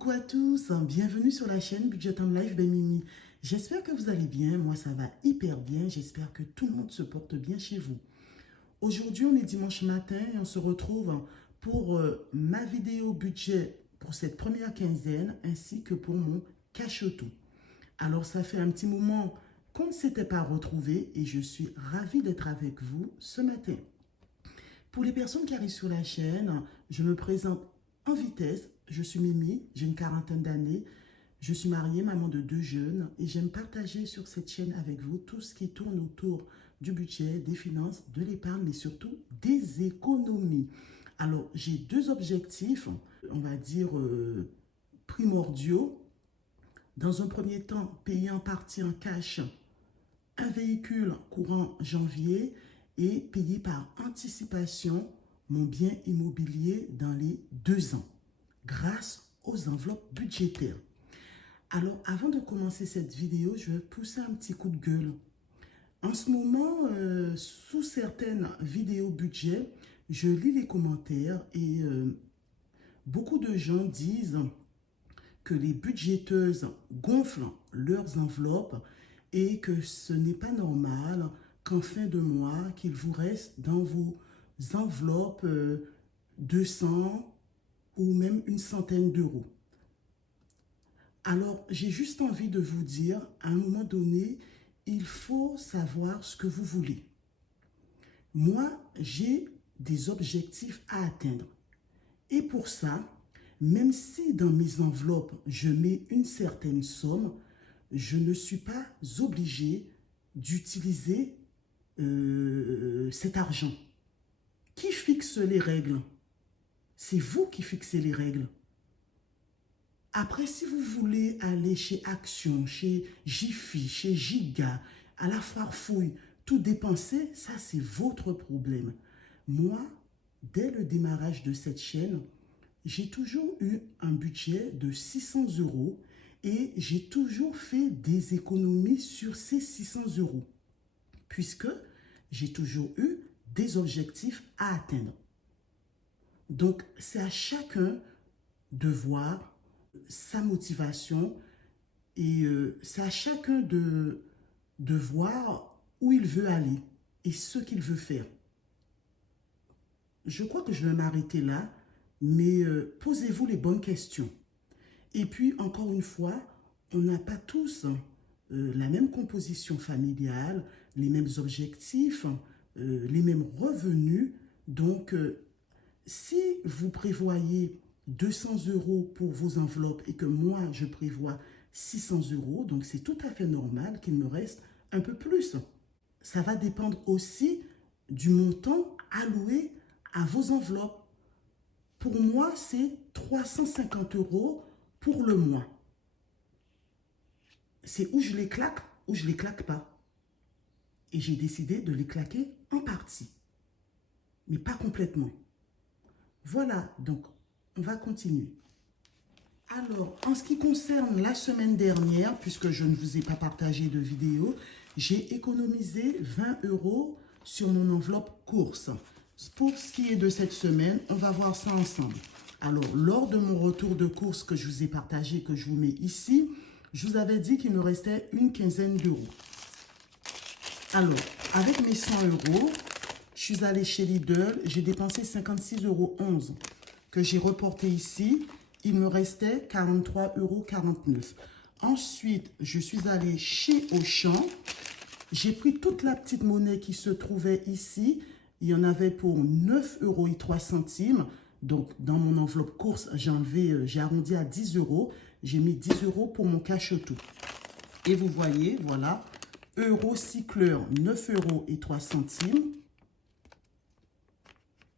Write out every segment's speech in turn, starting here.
Coucou à tous, bienvenue sur la chaîne Budget and Life by Mimi. J'espère que vous allez bien, moi ça va hyper bien, j'espère que tout le monde se porte bien chez vous. Aujourd'hui on est dimanche matin et on se retrouve pour ma vidéo budget pour cette première quinzaine ainsi que pour mon cache-tout. Alors ça fait un petit moment qu'on ne s'était pas retrouvés et je suis ravie d'être avec vous ce matin. Pour les personnes qui arrivent sur la chaîne, je me présente en vitesse. Je suis Mimi, j'ai une quarantaine d'années. Je suis mariée, maman de 2 jeunes et j'aime partager sur cette chaîne avec vous tout ce qui tourne autour du budget, des finances, de l'épargne, mais surtout des économies. Alors, j'ai 2 objectifs, on va dire primordiaux. Dans un premier temps, payer en partie en cash un véhicule courant janvier et payer par anticipation mon bien immobilier dans les 2 ans, grâce aux enveloppes budgétaires. Alors, avant de commencer cette vidéo, je vais pousser un petit coup de gueule. En ce moment, sous certaines vidéos budget, je lis les commentaires et beaucoup de gens disent que les budgéteuses gonflent leurs enveloppes et que ce n'est pas normal qu'en fin de mois, qu'il vous reste dans vos enveloppes 200 ou même une centaine d'euros. Alors, j'ai juste envie de vous dire, à un moment donné, il faut savoir ce que vous voulez. Moi, j'ai des objectifs à atteindre. Et pour ça, même si dans mes enveloppes, je mets une certaine somme, je ne suis pas obligée d'utiliser cet argent. Qui fixe les règles? C'est vous qui fixez les règles. Après, si vous voulez aller chez Action, chez Jiffy, chez Giga, à la Farfouille, tout dépenser, ça c'est votre problème. Moi, dès le démarrage de cette chaîne, j'ai toujours eu un budget de 600 € et j'ai toujours fait des économies sur ces 600 €, puisque j'ai toujours eu des objectifs à atteindre. Donc, c'est à chacun de voir sa motivation et c'est à chacun de voir où il veut aller et ce qu'il veut faire. Je crois que je vais m'arrêter là, mais posez-vous les bonnes questions. Et puis, encore une fois, on n'a pas tous la même composition familiale, les mêmes objectifs, les mêmes revenus. Donc, si vous prévoyez 200 € pour vos enveloppes et que moi, je prévois 600 €, donc c'est tout à fait normal qu'il me reste un peu plus. Ça va dépendre aussi du montant alloué à vos enveloppes. Pour moi, c'est 350 € pour le mois. C'est où je les claque ou je ne les claque pas. Et j'ai décidé de les claquer en partie, mais pas complètement. Voilà, donc on va continuer. Alors, en ce qui concerne la semaine dernière, puisque je ne vous ai pas partagé de vidéo, j'ai économisé 20 € sur mon enveloppe course. Pour ce qui est de cette semaine, on va voir ça ensemble. Alors, lors de mon retour de course que je vous ai partagé, que je vous mets ici, je vous avais dit qu'il me restait une quinzaine d'euros. Alors, avec mes 100 €, je suis allée chez Lidl, j'ai dépensé 56,11 € que j'ai reporté ici. Il me restait 43,49 €. Ensuite, je suis allée chez Auchan. J'ai pris toute la petite monnaie qui se trouvait ici. Il y en avait pour 9,03 €. Donc, dans mon enveloppe course, j'ai arrondi à 10 €. J'ai mis 10 € pour mon cache-tout. Et vous voyez, voilà, Eurocycleur, 9,03 €.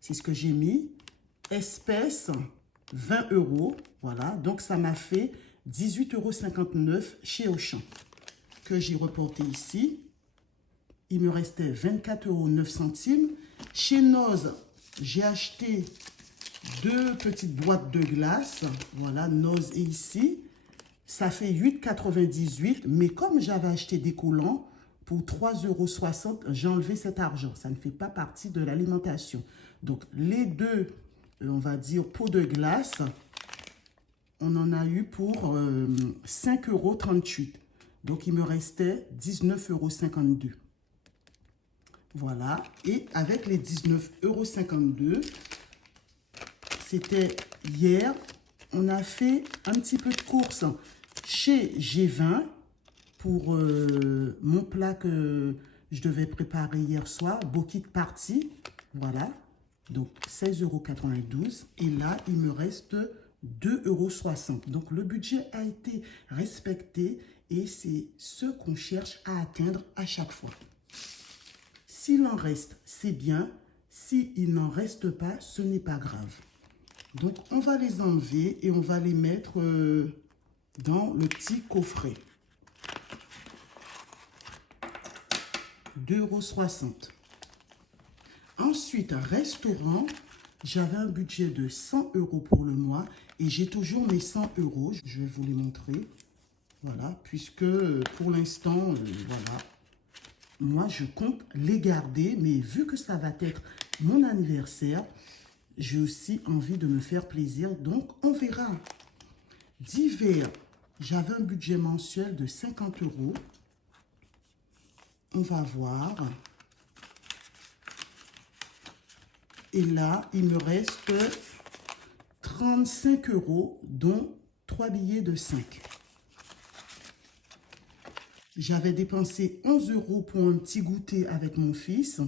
C'est ce que j'ai mis. Espèces, 20 €. Voilà, donc ça m'a fait 18,59 € chez Auchan, que j'ai reporté ici. Il me restait 24,09 €. Chez Noz, j'ai acheté 2 petites boîtes de glace. Voilà, Noz est ici. Ça fait 8,98 €. Mais comme j'avais acheté des collants pour 3,60 €, j'ai enlevé cet argent. Ça ne fait pas partie de l'alimentation. Donc, les 2, on va dire, pots de glace, on en a eu pour 5,38 €. Donc, il me restait 19,52 €. Voilà. Et avec les 19,52 €, c'était hier, on a fait un petit peu de course chez G20 pour mon plat que je devais préparer hier soir, Bokit Party. Voilà. Donc, 16,92 €. Et là, il me reste 2,60 €. Donc, le budget a été respecté et c'est ce qu'on cherche à atteindre à chaque fois. S'il en reste, c'est bien. S'il n'en reste pas, ce n'est pas grave. Donc, on va les enlever et on va les mettre dans le petit coffret. 2,60 €. Ensuite, restaurant, j'avais un budget de 100 € pour le mois et j'ai toujours mes 100 €. Je vais vous les montrer. Voilà, puisque pour l'instant, voilà, moi je compte les garder, mais vu que ça va être mon anniversaire, j'ai aussi envie de me faire plaisir, donc on verra. Divers, j'avais un budget mensuel de 50 €. On va voir. Et là, il me reste 35 €, dont 3 billets de 5. J'avais dépensé 11 € pour un petit goûter avec mon fils.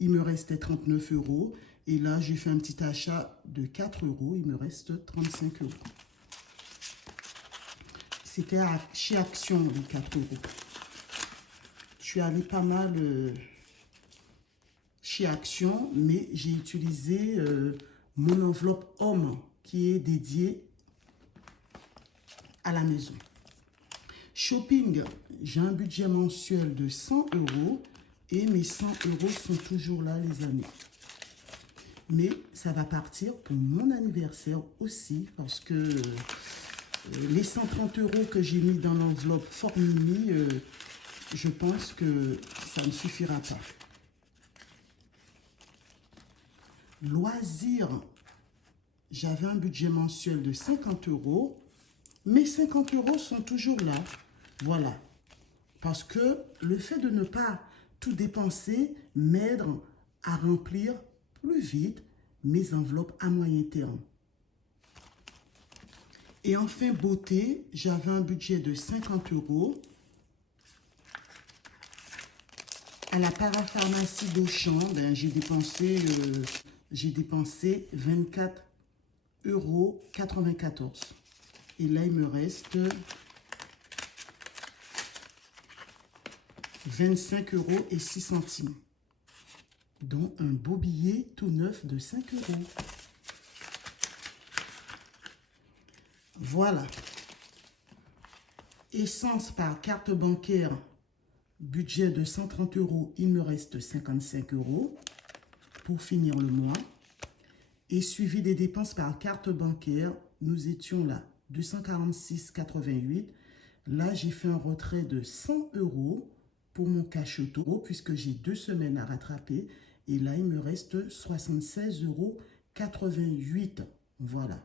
Il me restait 39 €. Et là, j'ai fait un petit achat de 4 €. Il me reste 35 €. C'était chez Action, les 4 €. Je suis allée pas mal chez Action, mais j'ai utilisé mon enveloppe homme qui est dédiée à la maison. Shopping, j'ai un budget mensuel de 100 € et mes 100 € sont toujours là, les amis. Mais ça va partir pour mon anniversaire aussi parce que les 130 € que j'ai mis dans l'enveloppe Formini, je pense que ça ne suffira pas. Loisirs, j'avais un budget mensuel de 50 €. Mes 50 € sont toujours là. Voilà. Parce que le fait de ne pas tout dépenser m'aide à remplir plus vite mes enveloppes à moyen terme. Et enfin, beauté, j'avais un budget de 50 €. À la parapharmacie d'Auchan, ben, j'ai dépensé 24,94 €. Et là, il me reste 25,06 €, dont un beau billet tout neuf de 5 €. Voilà. Essence par carte bancaire, budget de 130 €, il me reste 55 € pour finir le mois. Et suivi des dépenses par carte bancaire, nous étions là, 246,88 €. Là, j'ai fait un retrait de 100 € pour mon cash auto, puisque j'ai 2 semaines à rattraper. Et là, il me reste 76,88 €. Voilà.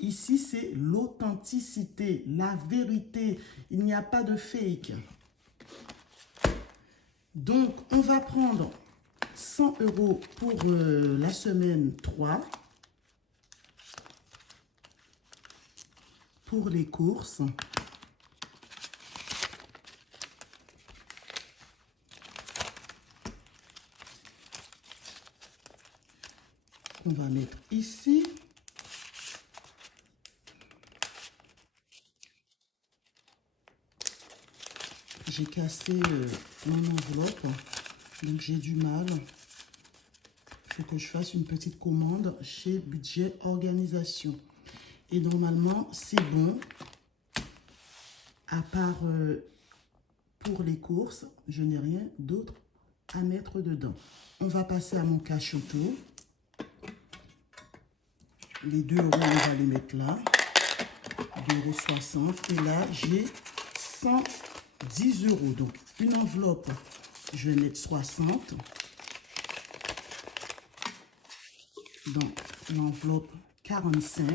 Ici, c'est l'authenticité, la vérité. Il n'y a pas de fake. Donc, on va prendre 100 € pour la semaine 3. Pour les courses. On va mettre ici. J'ai cassé mon enveloppe, donc j'ai du mal. Il faut que je fasse une petite commande chez Budget Organisation. Et normalement, c'est bon. À part pour les courses, je n'ai rien d'autre à mettre dedans. On va passer à mon cash auto. Les 2 €, on va les mettre là. 2,60 €. Et là, j'ai 110 €. Donc, une enveloppe, je vais mettre 60. Dans l'enveloppe 45.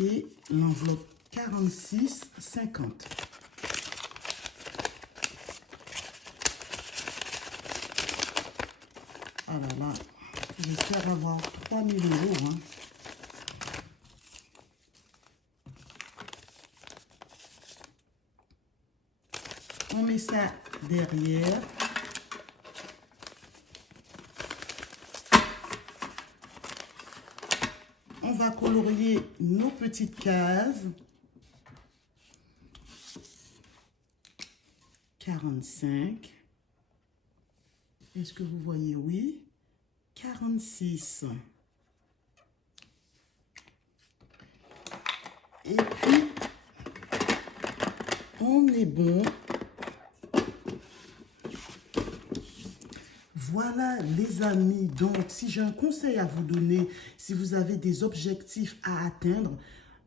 et l'enveloppe 46,50. Ah là là, j'espère avoir 3 000 €. Hein. On met ça derrière. On va colorier nos petites cases. 45. Est-ce que vous voyez? Oui. 46. Et puis, on est bon. Voilà les amis, donc si j'ai un conseil à vous donner, si vous avez des objectifs à atteindre,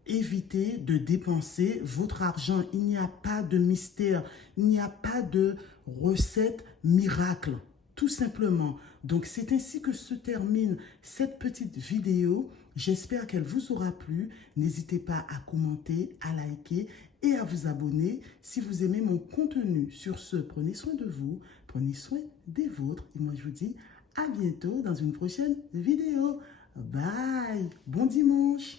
évitez de dépenser votre argent. Il n'y a pas de mystère, il n'y a pas de recette miracle, tout simplement. Donc c'est ainsi que se termine cette petite vidéo. J'espère qu'elle vous aura plu. N'hésitez pas à commenter, à liker et à vous abonner si vous aimez mon contenu. Sur ce, prenez soin de vous, prenez soin des vôtres. Et moi, je vous dis à bientôt dans une prochaine vidéo. Bye! Bon dimanche!